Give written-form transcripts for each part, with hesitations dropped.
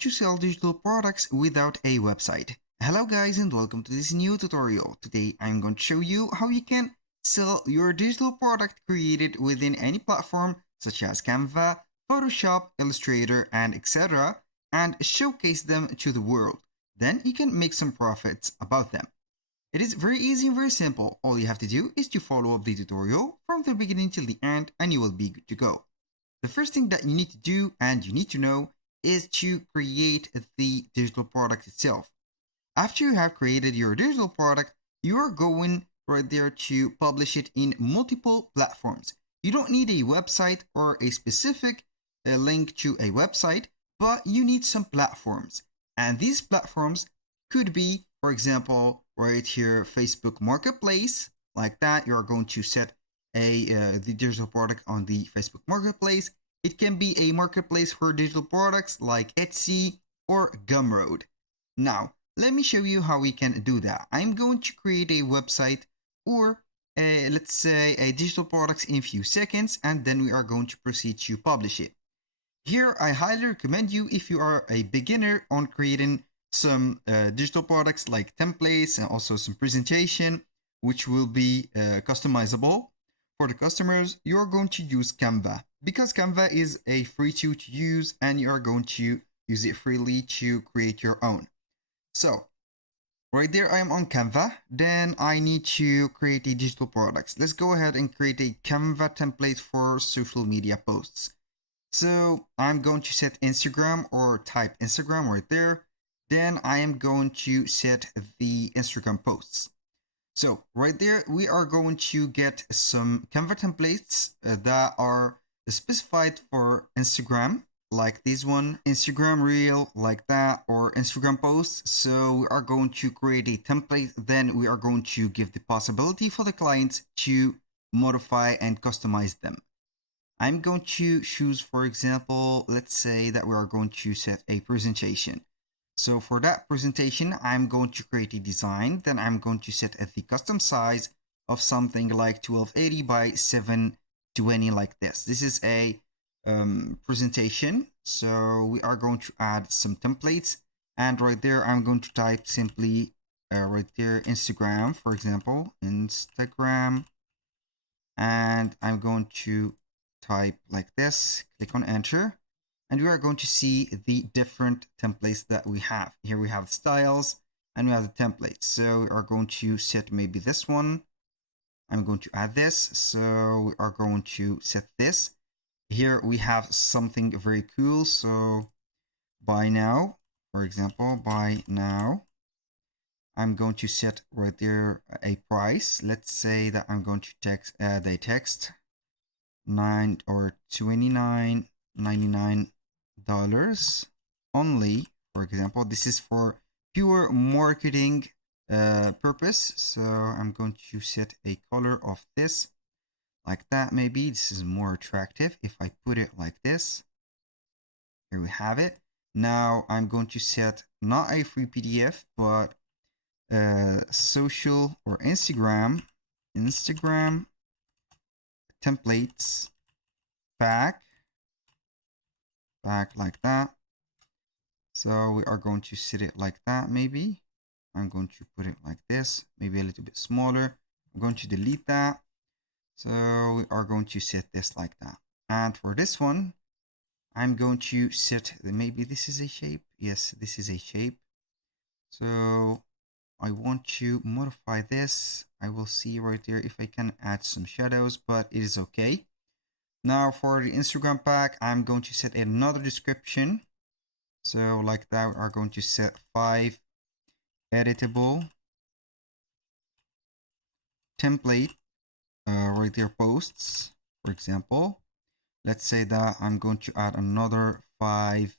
to sell digital products without a website. Hello guys and welcome to this new tutorial. Today I'm going to show you how you can sell your digital product created within any platform such as Canva, Photoshop, Illustrator and etc. and showcase them to the world. Then you can make some profits about them. It is very easy and very simple. All you have to do is to follow up the tutorial from the beginning till the end and you will be good to go. The first thing that you need to do and you need to know is to create the digital product itself. After you have created your digital product, you are going right there to publish it in multiple platforms. You don't need a website or a specific link to a website, but you need some platforms. And these platforms could be, for example, right here, Facebook Marketplace. Like that, you are going to set the digital product on the Facebook Marketplace. It can be a marketplace for digital products like Etsy or Gumroad. Now, let me show you how we can do that. I'm going to create a website or let's say a digital products in a few seconds, and then we are going to proceed to publish it. Here, I highly recommend you if you are a beginner on creating some digital products like templates and also some presentation, which will be customizable for the customers. You are going to use Canva because Canva is a free tool to use and you are going to use it freely to create your own. So right there, I am on Canva. Then I need to create a digital products. Let's go ahead and create a Canva template for social media posts. So I'm going to set Instagram or type Instagram right there. Then I am going to set the Instagram posts. So right there, we are going to get some Canva templates that are specified for Instagram, like this one, Instagram reel, like that, or Instagram posts. So we are going to create a template. Then we are going to give the possibility for the clients to modify and customize them. I'm going to choose, for example, let's say that we are going to set a presentation. So for that presentation, I'm going to create a design. Then I'm going to set the custom size of something like 1280 by 720 like this. This is a presentation. So we are going to add some templates. And right there, I'm going to type simply right there, Instagram, for example, Instagram. And I'm going to type like this, click on enter, and we are going to see the different templates that we have. Here we have styles and we have the templates. So we are going to set maybe this one. I'm going to add this. So we are going to set this. Here we have something very cool. So buy now, for example, buy now. I'm going to set right there a price. Let's say that I'm going to add a text 9 or $29.99 only. For example, this is for pure marketing purpose. So I'm going to set a color of this like that. Maybe this is more attractive if I put it like this. Here we have it. Now I'm going to set not a free PDF, but social or Instagram templates back like that. So we are going to set it like that. Maybe I'm going to put it like this, maybe a little bit smaller. I'm going to delete that. So we are going to set this like that. And for this one, I'm going to set maybe this is a shape. Yes, this is a shape. So I want to modify this. I will see right there if I can add some shadows, but it is okay. Now for the Instagram pack, I'm going to set another description. So like that, we are going to set 5 editable template right there posts, for example. Let's say that I'm going to add another 5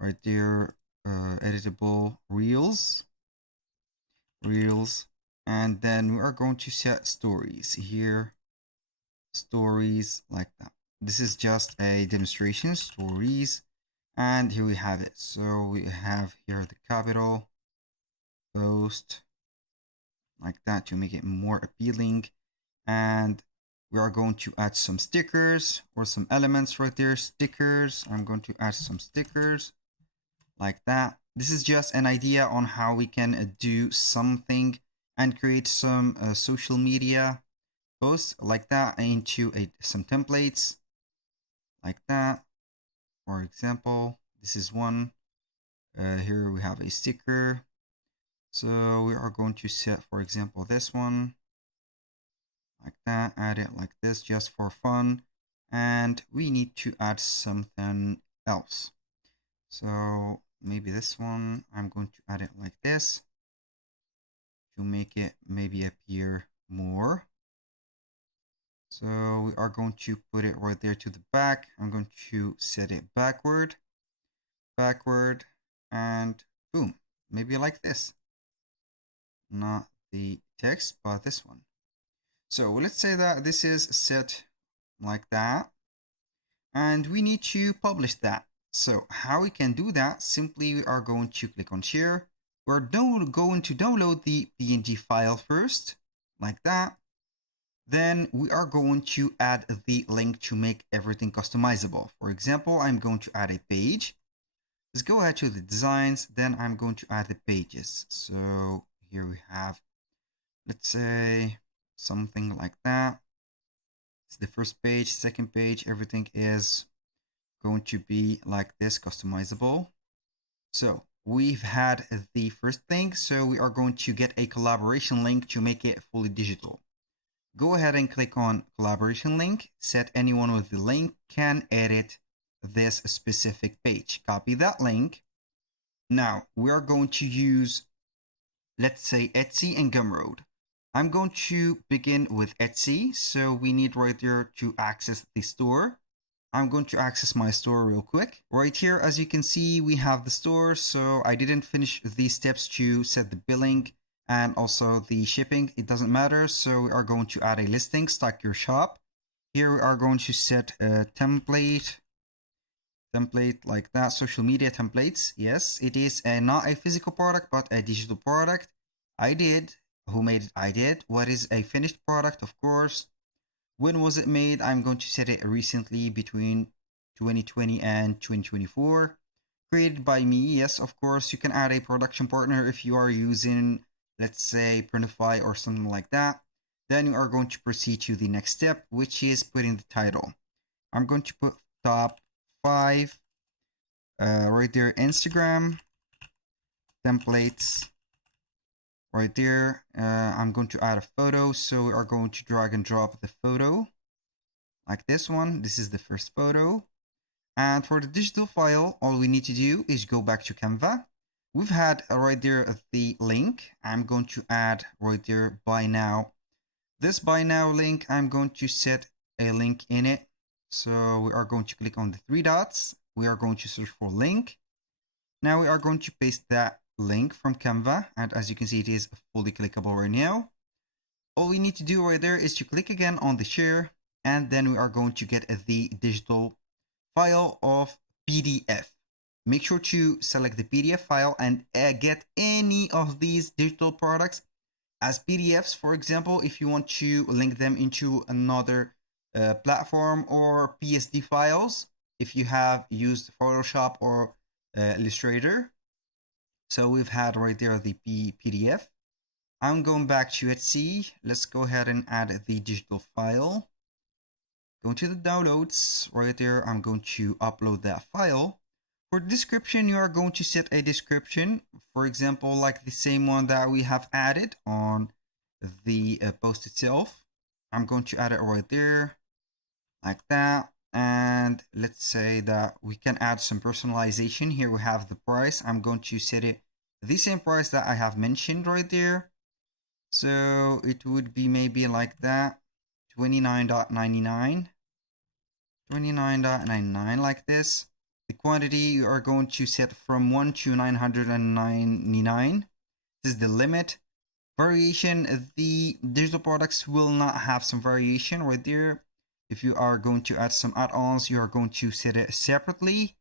right there editable reels, and then we are going to set stories here, stories like that. This is just a demonstration, stories, and here we have it. So we have here the capital post like that to make it more appealing, and we are going to add some stickers or some elements right there. Stickers, I'm going to add some stickers like that. This is just an idea on how we can do something and create some social media posts like that into some templates like that. For example, this is one. Here we have a sticker. So we are going to set, for example, this one like that, add it like this just for fun. And we need to add something else. So maybe this one, I'm going to add it like this to make it maybe appear more. So we are going to put it right there to the back. I'm going to set it backward, and boom, maybe like this. Not the text, but this one. So let's say that this is set like that, and we need to publish that. So how we can do that? Simply we are going to click on share. We're going to download the PNG file first, like that. Then we are going to add the link to make everything customizable. For example, I'm going to add a page. Let's go ahead to the designs. Then I'm going to add the pages. So here we have, let's say, something like that. It's the first page, second page, everything is going to be like this, customizable. So we've had the first thing. So we are going to get a collaboration link to make it fully digital. Go ahead and click on collaboration link. Set anyone with the link can edit this specific page. Copy that link. Now we are going to use, let's say, Etsy and Gumroad. I'm going to begin with Etsy. So we need right there to access the store. I'm going to access my store real quick. Right here, as you can see, we have the store. So I didn't finish these steps to set the billing and also the shipping. It doesn't matter. So we are going to add a listing, stock your shop. Here we are going to set a template like that, social media templates. Yes, it is not a physical product, but a digital product. I did. Who made it? I did. What is a finished product? Of course. When was it made? I'm going to set it recently between 2020 and 2024. Created by me. Yes, of course, you can add a production partner if you are using, let's say, Printify or something like that. Then you are going to proceed to the next step, which is putting the title. I'm going to put top 5 right there, Instagram templates. Right there, I'm going to add a photo. So we are going to drag and drop the photo like this one. This is the first photo. And for the digital file, all we need to do is go back to Canva. We've had right there the link. I'm going to add right there buy now. This buy now link, I'm going to set a link in it. So we are going to click on the 3 dots. We are going to search for link. Now we are going to paste that link from Canva. And as you can see, it is fully clickable right now. All we need to do right there is to click again on the share. And then we are going to get the digital file of PDF. Make sure to select the PDF file and get any of these digital products as PDFs. For example, if you want to link them into another platform, or PSD files if you have used Photoshop or Illustrator. So we've had right there the PDF. I'm going back to Etsy. Let's go ahead and add the digital file. Go to the downloads right there. I'm going to upload that file. For description, you are going to set a description, for example, like the same one that we have added on the post itself. I'm going to add it right there like that. And let's say that we can add some personalization. Here we have the price. I'm going to set it the same price that I have mentioned right there. So it would be maybe like that, $29.99. $29.99 like this. The quantity you are going to set from 1 to 999. This is the limit. Variation, the digital products will not have some variation right there. If you are going to add some add-ons, you are going to set it separately.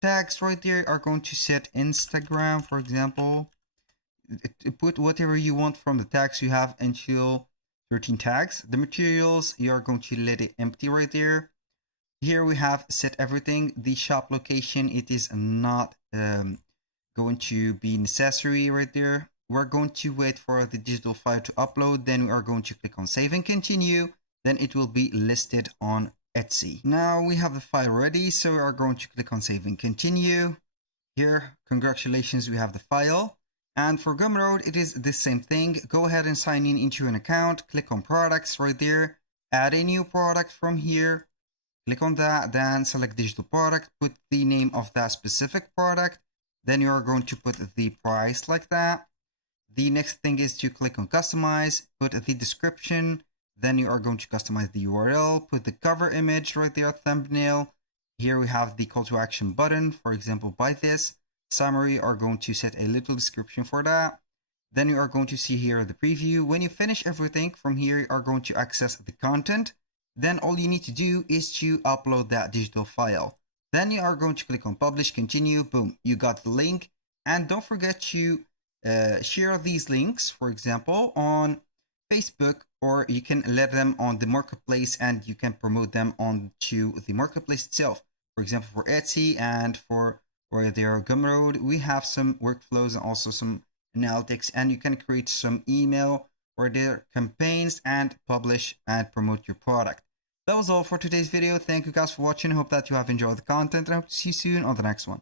Tags right there are going to set Instagram, for example. Put whatever you want from the tags you have until 13 tags. The materials, you are going to let it empty right there. Here we have set everything. The shop location, it is not going to be necessary right there. We're going to wait for the digital file to upload. Then we are going to click on save and continue. Then it will be listed on Etsy. Now we have the file ready. So we are going to click on save and continue. Here, congratulations, we have the file. And for Gumroad, it is the same thing. Go ahead and sign in into an account. Click on products right there. Add a new product from here. Click on that, then select digital product, put the name of that specific product. Then you are going to put the price like that. The next thing is to click on customize, put the description. Then you are going to customize the URL, put the cover image right there, thumbnail. Here we have the call to action button, for example, buy this. Summary, are going to set a little description for that. Then you are going to see here the preview. When you finish everything from here, you are going to access the content. Then all you need to do is to upload that digital file. Then you are going to click on publish, continue, boom, you got the link. And don't forget to share these links, for example, on Facebook, or you can let them on the marketplace and you can promote them onto the marketplace itself. For example, for Etsy and for where they are Gumroad, we have some workflows and also some analytics, and you can create some email or their campaigns and publish and promote your product. That was all for today's video. Thank you guys for watching. I hope that you have enjoyed the content and I hope to see you soon on the next one.